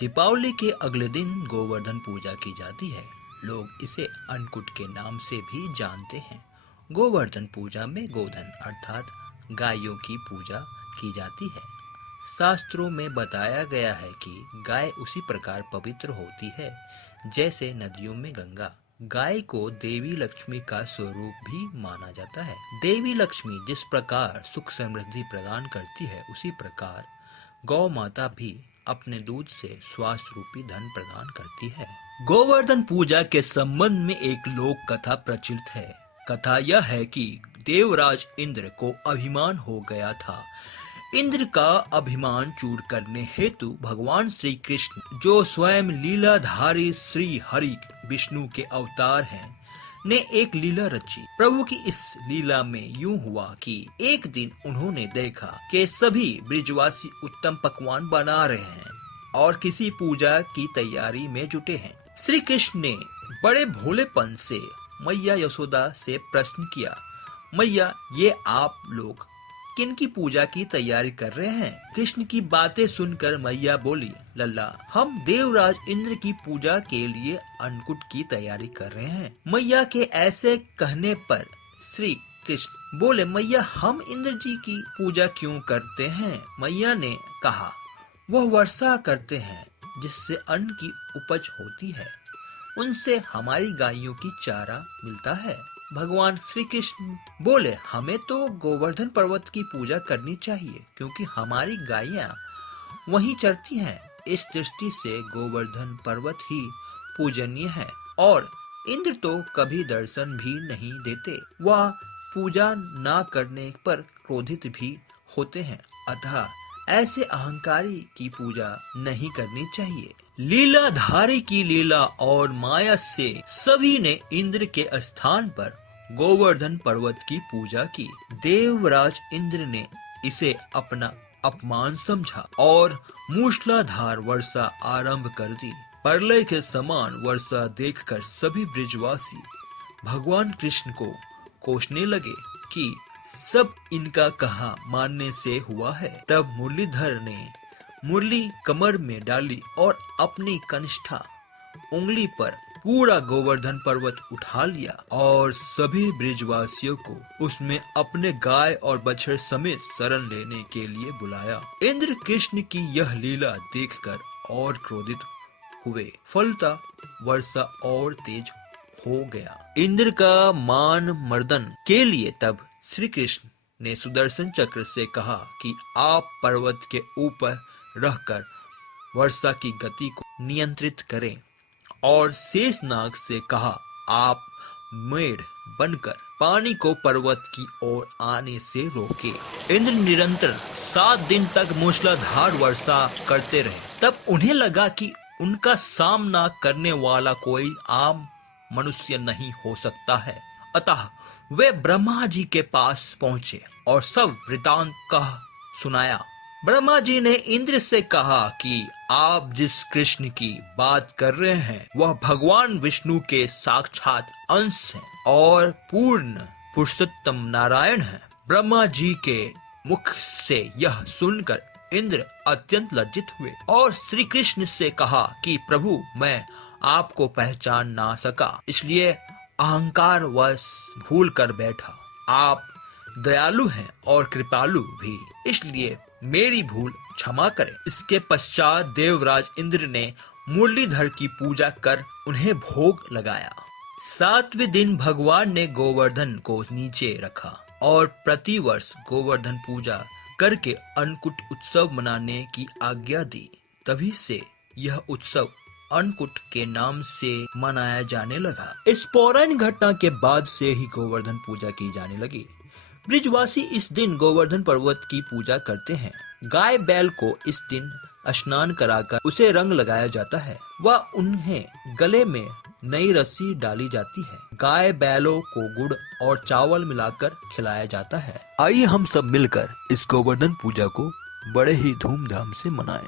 दीपावली के अगले दिन गोवर्धन पूजा की जाती है। लोग इसे अन्नकूट के नाम से भी जानते हैं। गोवर्धन पूजा में गोधन अर्थात गायों की पूजा की जाती है। शास्त्रों में बताया गया है कि गाय उसी प्रकार पवित्र होती है जैसे नदियों में गंगा। गाय को देवी लक्ष्मी का स्वरूप भी माना जाता है। देवी लक्ष्मी जिस प्रकार सुख समृद्धि प्रदान करती है, उसी प्रकार गौ माता भी अपने दूध से स्वास्थ्य रूपी धन प्रदान करती है। गोवर्धन पूजा के संबंध में एक लोक कथा प्रचलित है। कथा यह है कि देवराज इंद्र को अभिमान हो गया था। इंद्र का अभिमान चूर करने हेतु भगवान श्री कृष्ण, जो स्वयं लीलाधारी श्री हरि विष्णु के अवतार हैं, ने एक लीला रची। प्रभु की इस लीला में यूं हुआ कि एक दिन उन्होंने देखा कि सभी ब्रिजवासी उत्तम पकवान बना रहे हैं और किसी पूजा की तैयारी में जुटे हैं। श्री कृष्ण ने बड़े भोलेपन से मैया यशोदा से प्रश्न किया, मैया, ये आप लोग किनकी पूजा की तैयारी कर रहे हैं? कृष्ण की बातें सुनकर मैया बोली, लल्ला, हम देवराज इंद्र की पूजा के लिए अन्नकूट की तैयारी कर रहे हैं। मैया के ऐसे कहने पर श्री कृष्ण बोले, मैया, हम इंद्र जी की पूजा क्यों करते हैं? मैया ने कहा, वह वर्षा करते हैं जिससे अन्न की उपज होती है, उनसे हमारी गायों की चारा मिलता है। भगवान श्री कृष्ण बोले, हमें तो गोवर्धन पर्वत की पूजा करनी चाहिए क्योंकि हमारी गायें वहीं चरती हैं। इस दृष्टि से गोवर्धन पर्वत ही पूजनीय है और इंद्र तो कभी दर्शन भी नहीं देते। वह पूजा न करने पर क्रोधित भी होते हैं, अतः ऐसे अहंकारी की पूजा नहीं करनी चाहिए। लीलाधारी की लीला और माया से सभी ने इंद्र के स्थान पर गोवर्धन पर्वत की पूजा की। देवराज इंद्र ने इसे अपना अपमान समझा और मूसलाधार वर्षा आरंभ कर दी। प्रलय के समान वर्षा देखकर सभी ब्रिजवासी भगवान कृष्ण को कोसने लगे कि सब इनका कहा मानने से हुआ है। तब मुरलीधर ने मुरली कमर में डाली और अपनी कनिष्ठा उंगली पर पूरा गोवर्धन पर्वत उठा लिया और सभी ब्रिजवासियों को उसमें अपने गाय और बछड़े समेत शरण लेने के लिए बुलाया। इंद्र कृष्ण की यह लीला देखकर और क्रोधित हुए, फलता वर्षा और तेज हो गया। इंद्र का मान मर्दन के लिए तब श्री कृष्ण ने सुदर्शन चक्र से कहा कि आप पर्वत के ऊपर रहकर वर्षा की गति को नियंत्रित करें और शेषनाग से कहा, आप मेढ़ बनकर पानी को पर्वत की ओर आने से रोके। इंद्र निरंतर 7 दिन तक मूसलाधार वर्षा करते रहे। तब उन्हें लगा कि उनका सामना करने वाला कोई आम मनुष्य नहीं हो सकता है, अतः वे ब्रह्मा जी के पास पहुँचे और सब वृतांत कह सुनाया। ब्रह्मा जी ने इंद्र से कहा कि आप जिस कृष्ण की बात कर रहे हैं वह भगवान विष्णु के साक्षात अंश हैं और पूर्ण पुरुषोत्तम नारायण हैं। ब्रह्मा जी के मुख से यह सुनकर इंद्र अत्यंत लज्जित हुए और श्री कृष्ण से कहा कि प्रभु, मैं आपको पहचान ना सका, इसलिए अहंकार वश भूल कर बैठा। आप दयालु हैं और कृपालु भी, इसलिए मेरी भूल क्षमा करें। इसके पश्चात देवराज इंद्र ने मुरलीधर की पूजा कर उन्हें भोग लगाया। 7वें दिन भगवान ने गोवर्धन को नीचे रखा और प्रतिवर्ष गोवर्धन पूजा करके अन्नकूट उत्सव मनाने की आज्ञा दी। तभी से यह उत्सव अन्नकूट के नाम से मनाया जाने लगा। इस पौराणिक घटना के बाद से ही गोवर्धन पूजा की जाने लगी। ब्रिजवासी इस दिन गोवर्धन पर्वत की पूजा करते हैं। गाय बैल को इस दिन स्नान कराकर उसे रंग लगाया जाता है व उन्हें गले में नई रस्सी डाली जाती है। गाय बैलों को गुड़ और चावल मिलाकर खिलाया जाता है। आइए हम सब मिलकर इस गोवर्धन पूजा को बड़े ही धूमधाम से मनाएं।